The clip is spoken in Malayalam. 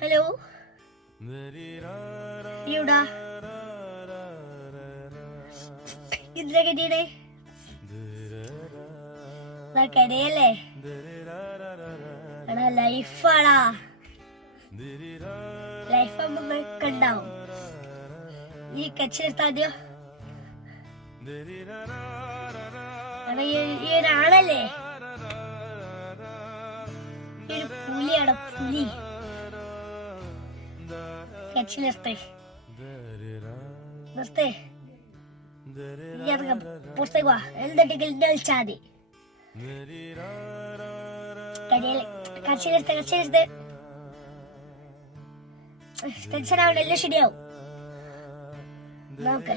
ഹലോ, എവിടാ? ഇതിലെ കിട്ടിയേ കരയല്ലേ? എടാ ലൈഫാടാ, ലൈഫ് ഉണ്ടാവും. ഈ കച്ചിലെത്താദ്യോ ഈ ഒരാളല്ലേ, ഈ ഒരു പുലിയാടാ, പുലി. കച്ചിലെത്തേ നിർത്തേ, പുറത്തേക്ക് വാ. എന്തെങ്കിലും കളിച്ചാ മതി. കച്ചിലെടുത്ത് ടെൻഷൻ ആവണ്ട, എല്ലാം ശരിയാവും. നോക്ക്.